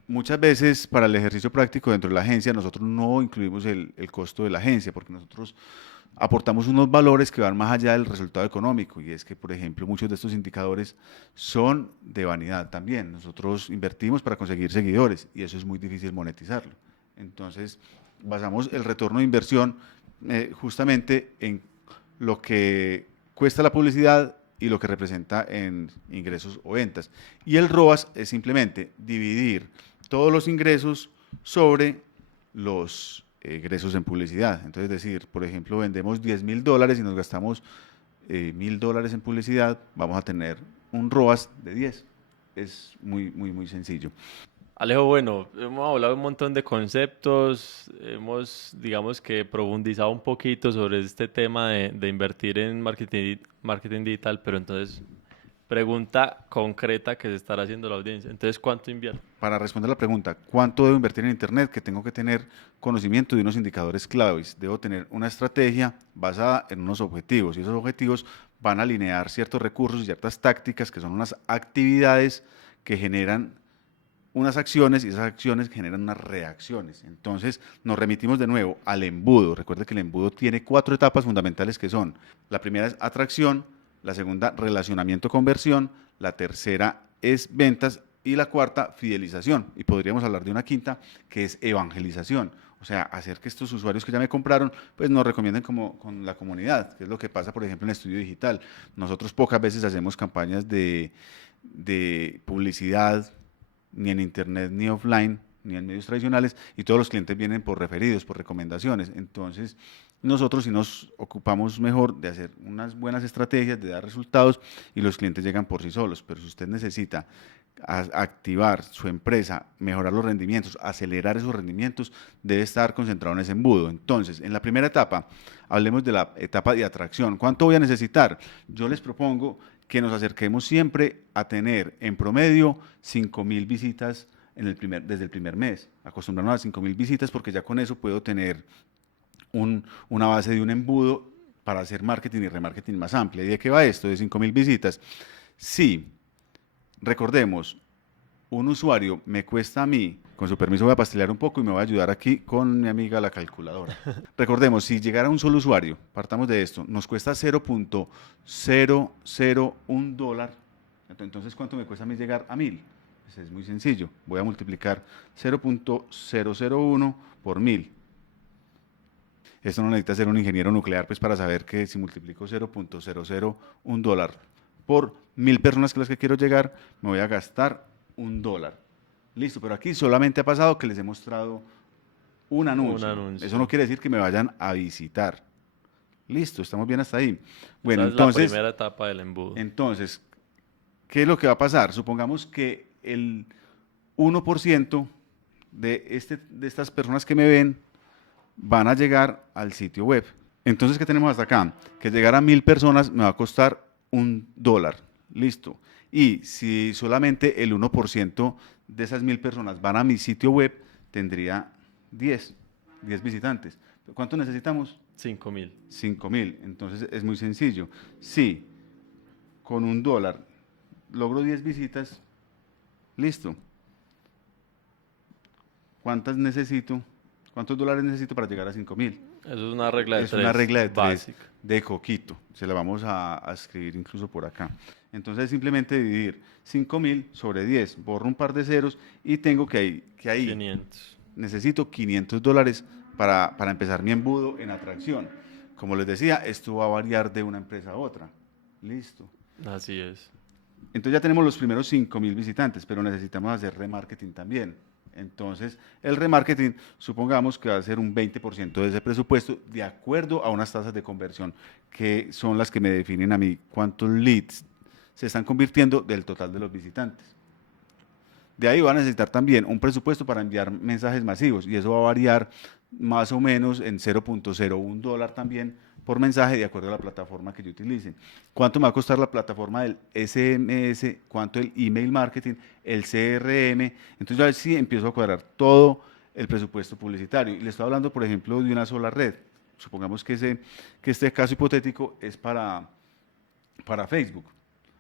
Muchas veces para el ejercicio práctico dentro de la agencia nosotros no incluimos el costo de la agencia porque nosotros aportamos unos valores que van más allá del resultado económico y es que, por ejemplo, muchos de estos indicadores son de vanidad también. Nosotros invertimos para conseguir seguidores y eso es muy difícil monetizarlo. Entonces, basamos el retorno de inversión justamente en lo que cuesta la publicidad y lo que representa en ingresos o ventas. Y el ROAS es simplemente dividir todos los ingresos sobre los egresos en publicidad. Entonces, es decir, por ejemplo, vendemos $10,000 y nos gastamos $1,000 en publicidad, vamos a tener un ROAS de 10. Es muy sencillo. Alejo, bueno, hemos hablado un montón de conceptos, hemos, digamos que profundizado un poquito sobre este tema de invertir en marketing digital, pero entonces, pregunta concreta que se estará haciendo la audiencia. Entonces, ¿cuánto invierto? Para responder la pregunta, ¿cuánto debo invertir en Internet? Que tengo que tener conocimiento de unos indicadores claves. Debo tener una estrategia basada en unos objetivos y esos objetivos van a alinear ciertos recursos y ciertas tácticas que son unas actividades que generan unas acciones y esas acciones generan unas reacciones. Entonces nos remitimos de nuevo al embudo. Recuerde que el embudo tiene 4 etapas fundamentales que son: la primera es atracción, la segunda relacionamiento-conversión, la tercera es ventas y la cuarta fidelización. Y podríamos hablar de una quinta que es evangelización. O sea, hacer que estos usuarios que ya me compraron, pues nos recomienden como con la comunidad, que es lo que pasa, por ejemplo, en el estudio digital. Nosotros pocas veces hacemos campañas de publicidad, ni en internet, ni offline, ni en medios tradicionales, y todos los clientes vienen por referidos, por recomendaciones. Entonces, nosotros sí nos ocupamos mejor de hacer unas buenas estrategias, de dar resultados, y los clientes llegan por sí solos. Pero si usted necesita activar su empresa, mejorar los rendimientos, acelerar esos rendimientos, debe estar concentrado en ese embudo. Entonces, en la primera etapa, hablemos de la etapa de atracción. ¿Cuánto voy a necesitar? Yo les propongo que nos acerquemos siempre a tener en promedio 5,000 visitas desde el primer mes. Acostumbrarnos a 5,000 visitas porque ya con eso puedo tener una base de un embudo para hacer marketing y remarketing más amplia. ¿Y de qué va esto? De 5,000 visitas. Sí, recordemos, un usuario me cuesta a mí, con su permiso voy a pastelear un poco y me va a ayudar aquí con mi amiga la calculadora. Recordemos, si llegara un solo usuario, partamos de esto, nos cuesta $0.001. Entonces, ¿cuánto me cuesta a mí llegar a 1,000? Pues es muy sencillo, voy a multiplicar 0.001 por 1,000. Esto no necesita ser un ingeniero nuclear pues para saber que si multiplico $0.001 por 1,000 personas que las que quiero llegar, me voy a gastar $1. Listo, pero aquí solamente ha pasado que les he mostrado un anuncio. Eso no quiere decir que me vayan a visitar. Listo, estamos bien hasta ahí. Bueno, Esa entonces, es la primera etapa del embudo. Entonces, ¿qué es lo que va a pasar? Supongamos que el 1% de estas personas que me ven van a llegar al sitio web. Entonces, ¿qué tenemos hasta acá? Que llegar a 1,000 personas me va a costar $1. Listo. Y si solamente el 1% de esas 1,000 personas van a mi sitio web, tendría 10 visitantes. ¿Cuánto necesitamos? 5,000. 5,000. Entonces es muy sencillo. Si con $1 logro 10 visitas, listo. ¿Cuántos dólares necesito para llegar a 5,000? Eso es una regla de 3. Es una regla de 3 básica. de coquito. Se la vamos a escribir incluso por acá. Entonces simplemente dividir 5,000 sobre 10. Borro un par de ceros y tengo que ahí 500. Necesito $500 para empezar mi embudo en atracción. Como les decía, esto va a variar de una empresa a otra. Listo. Así es. Entonces ya tenemos los primeros 5,000 visitantes, pero necesitamos hacer remarketing también. Entonces, el remarketing, supongamos que va a ser un 20% de ese presupuesto de acuerdo a unas tasas de conversión que son las que me definen a mí cuántos leads se están convirtiendo del total de los visitantes. De ahí va a necesitar también un presupuesto para enviar mensajes masivos y eso va a variar más o menos en $0.01 también por mensaje de acuerdo a la plataforma que yo utilice. ¿Cuánto me va a costar la plataforma del SMS? ¿Cuánto el email marketing? ¿El CRM? Entonces yo a ver si empiezo a cuadrar todo el presupuesto publicitario. Y le estoy hablando, por ejemplo, de una sola red. Supongamos que este caso hipotético es para Facebook.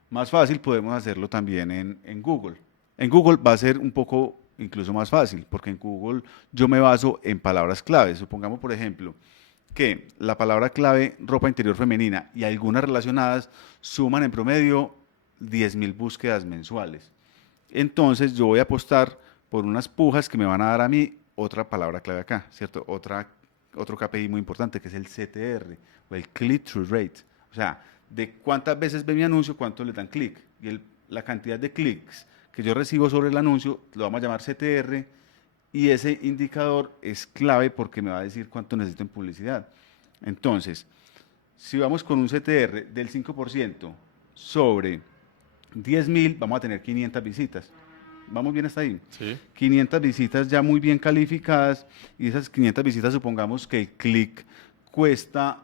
Más fácil podemos hacerlo también en Google. En Google va a ser un poco incluso más fácil, porque en Google yo me baso en palabras claves. Supongamos, por ejemplo, que la palabra clave ropa interior femenina y algunas relacionadas suman en promedio 10.000 búsquedas mensuales. Entonces yo voy a apostar por unas pujas que me van a dar a mí otra palabra clave acá, ¿cierto? Otro KPI muy importante que es el CTR o el click-through rate. O sea, de cuántas veces ve mi anuncio, cuánto le dan clic. Y la cantidad de clics que yo recibo sobre el anuncio lo vamos a llamar CTR y ese indicador es clave porque me va a decir cuánto necesito en publicidad. Entonces, si vamos con un CTR del 5% sobre 10.000, vamos a tener 500 visitas. ¿Vamos bien hasta ahí? Sí. 500 visitas ya muy bien calificadas y esas 500 visitas supongamos que el clic cuesta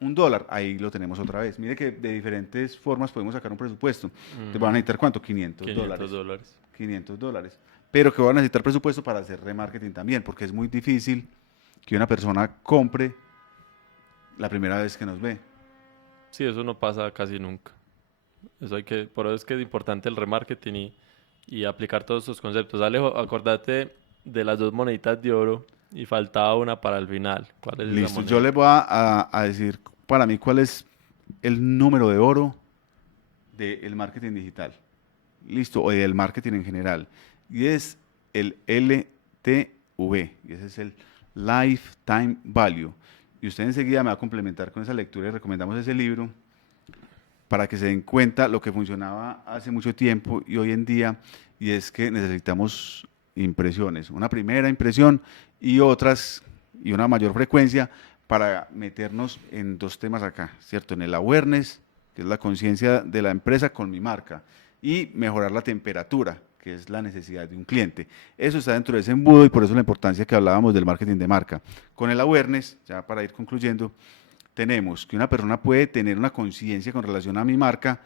$1. Ahí lo tenemos otra vez. Mire que de diferentes formas podemos sacar un presupuesto. Te van a necesitar ¿cuánto? $500. $500. Pero que van a necesitar presupuesto para hacer remarketing también, porque es muy difícil que una persona compre la primera vez que nos ve. Sí, eso no pasa casi nunca. Por eso es que es importante el remarketing y aplicar todos estos conceptos. Alejo, acordate de las 2 moneditas de oro y faltaba una para el final. ¿Cuál es esa Listo, moneda? yo les voy a decir para mí cuál es el número de oro del marketing digital. Listo, o del marketing en general. Y es el LTV, y ese es el Lifetime Value. Y usted enseguida me va a complementar con esa lectura y recomendamos ese libro para que se den cuenta lo que funcionaba hace mucho tiempo y hoy en día, y es que necesitamos impresiones, una primera impresión y otras, y una mayor frecuencia para meternos en 2 temas acá, ¿cierto? En el awareness, que es la conciencia de la empresa con mi marca, y mejorar la temperatura, que es la necesidad de un cliente. Eso está dentro de ese embudo y por eso la importancia que hablábamos del marketing de marca. Con el awareness, ya para ir concluyendo, tenemos que una persona puede tener una conciencia con relación a mi marca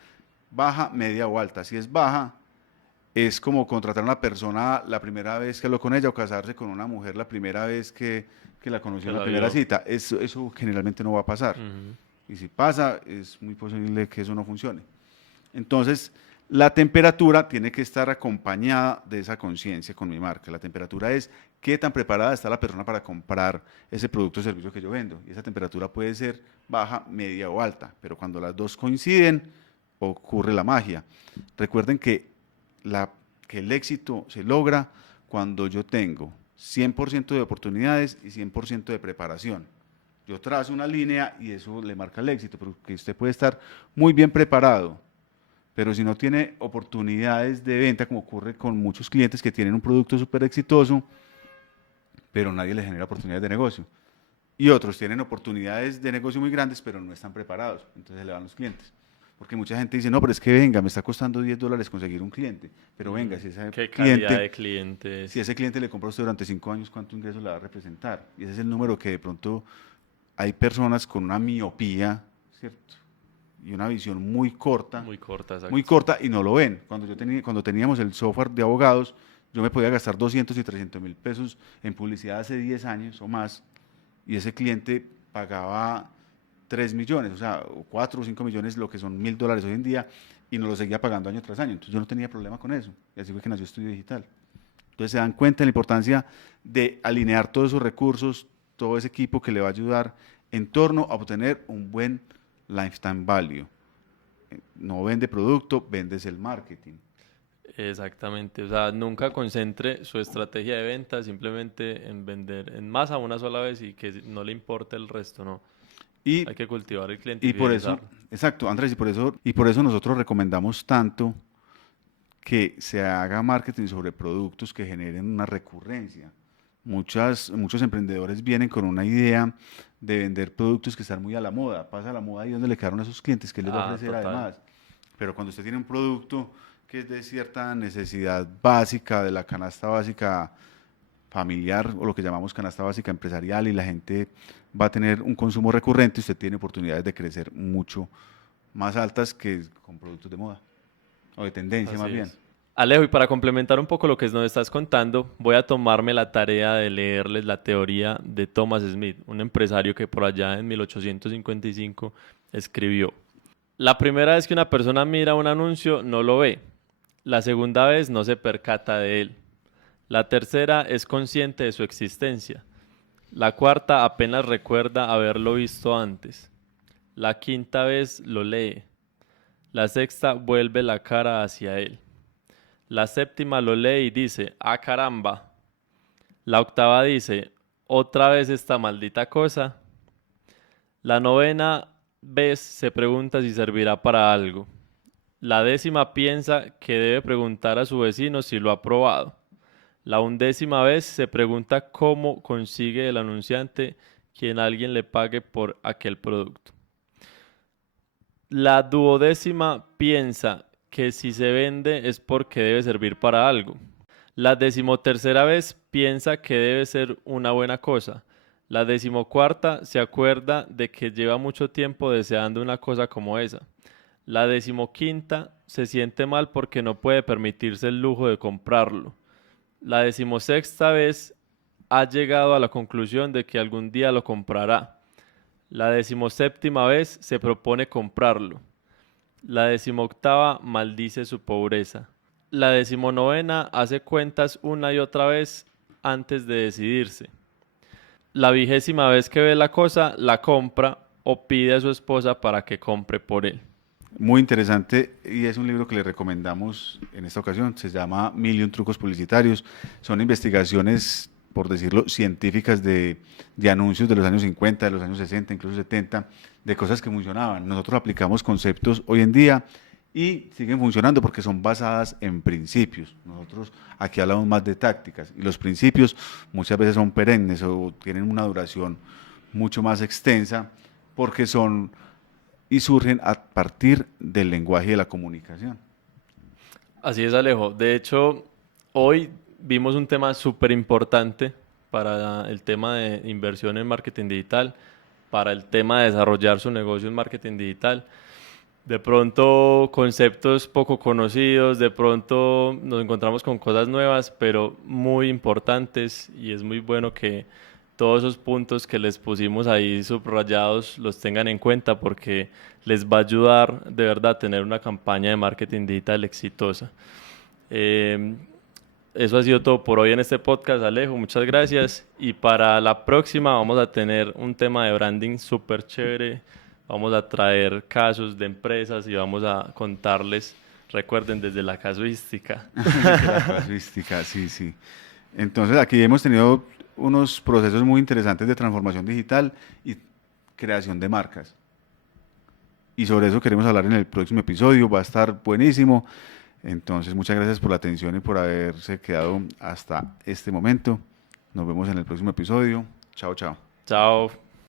baja, media o alta. Si es baja, es como contratar a una persona la primera vez que habló con ella o casarse con una mujer la primera vez que la conoció en la primera cita. Eso generalmente no va a pasar. Y si pasa, es muy posible que eso no funcione. Entonces, la temperatura tiene que estar acompañada de esa conciencia con mi marca. La temperatura es qué tan preparada está la persona para comprar ese producto o servicio que yo vendo. Y esa temperatura puede ser baja, media o alta, pero cuando las dos coinciden, ocurre la magia. Recuerden que el éxito se logra cuando yo tengo 100% de oportunidades y 100% de preparación. Yo trazo una línea y eso le marca el éxito, porque usted puede estar muy bien preparado, pero si no tiene oportunidades de venta, como ocurre con muchos clientes que tienen un producto súper exitoso, pero nadie les genera oportunidades de negocio. Y otros tienen oportunidades de negocio muy grandes, pero no están preparados, entonces se le van los clientes. Porque mucha gente dice, no, pero es que venga, me está costando $10 conseguir un cliente. Pero venga, si ese ¿Qué calidad de clientes? Si ese cliente le compra a usted durante 5 años, ¿cuánto ingreso le va a representar? Y ese es el número que de pronto hay personas con una miopía, ¿cierto? Y una visión muy corta. Muy corta, exacto. Muy corta y no lo ven. Cuando teníamos el software de abogados, yo me podía gastar 200 y 300 mil pesos en publicidad hace 10 años o más, y ese cliente pagaba 3 millones, o sea, 4 o 5 millones, lo que son $1.000 hoy en día, y nos lo seguía pagando año tras año. Entonces yo no tenía problema con eso. Y así fue que nació Estudio Digital. Entonces se dan cuenta de la importancia de alinear todos esos recursos, todo ese equipo que le va a ayudar en torno a obtener un buen lifetime value. No vende producto, vendes el marketing. Exactamente, o sea, nunca concentre su estrategia de venta simplemente en vender en masa una sola vez y que no le importe el resto, no. Hay que cultivar el cliente y por eso, exacto, Andrés, y por eso nosotros recomendamos tanto que se haga marketing sobre productos que generen una recurrencia. Muchos emprendedores vienen con una idea de vender productos que están muy a la moda. Pasa a la moda y donde le quedaron a esos clientes, que les va a ofrecer además. Pero cuando usted tiene un producto que es de cierta necesidad básica, de la canasta básica familiar o lo que llamamos canasta básica empresarial, y la gente va a tener un consumo recurrente, usted tiene oportunidades de crecer mucho más altas que con productos de moda o de tendencia Así más bien. es. Alejo, y para complementar un poco lo que nos estás contando, voy a tomarme la tarea de leerles la teoría de Thomas Smith, un empresario que por allá en 1855 escribió: la primera vez que una persona mira un anuncio no lo ve, la segunda vez no se percata de él, la tercera es consciente de su existencia, la cuarta apenas recuerda haberlo visto antes, la quinta vez lo lee, la sexta vuelve la cara hacia él. La séptima lo lee y dice, ¡ah, caramba! La octava dice, ¿otra vez esta maldita cosa? La novena vez se pregunta si servirá para algo. La décima piensa que debe preguntar a su vecino si lo ha probado. La undécima vez se pregunta cómo consigue el anunciante quien alguien le pague por aquel producto. La duodécima piensa que si se vende es porque debe servir para algo. La decimotercera vez piensa que debe ser una buena cosa. La decimocuarta se acuerda de que lleva mucho tiempo deseando una cosa como esa. La decimoquinta se siente mal porque no puede permitirse el lujo de comprarlo. La decimosexta vez ha llegado a la conclusión de que algún día lo comprará. La decimoséptima vez se propone comprarlo. La decimoctava maldice su pobreza. La decimonovena hace cuentas una y otra vez antes de decidirse. La vigésima vez que ve la cosa, la compra o pide a su esposa para que compre por él. Muy interesante, y es un libro que le recomendamos en esta ocasión. Se llama Mil y un trucos publicitarios. Son investigaciones, por decirlo, científicas de anuncios de los años 50, de los años 60, incluso 70, de cosas que funcionaban. Nosotros aplicamos conceptos hoy en día y siguen funcionando porque son basadas en principios. Nosotros aquí hablamos más de tácticas, y los principios muchas veces son perennes o tienen una duración mucho más extensa porque son y surgen a partir del lenguaje y de la comunicación. Así es, Alejo. De hecho, hoy vimos un tema súper importante para el tema de inversión en marketing digital, para el tema de desarrollar su negocio en marketing digital. De pronto conceptos poco conocidos, de pronto nos encontramos con cosas nuevas, pero muy importantes, y es muy bueno que todos esos puntos que les pusimos ahí subrayados los tengan en cuenta porque les va a ayudar de verdad a tener una campaña de marketing digital exitosa. Eso ha sido todo por hoy en este podcast, Alejo. Muchas gracias. Y para la próxima vamos a tener un tema de branding súper chévere. Vamos a traer casos de empresas y vamos a contarles, recuerden, desde la casuística. La casuística, sí, sí. Entonces aquí hemos tenido unos procesos muy interesantes de transformación digital y creación de marcas. Y sobre eso queremos hablar en el próximo episodio. Va a estar buenísimo. Entonces, muchas gracias por la atención y por haberse quedado hasta este momento. Nos vemos en el próximo episodio. Chao, chao. Chao.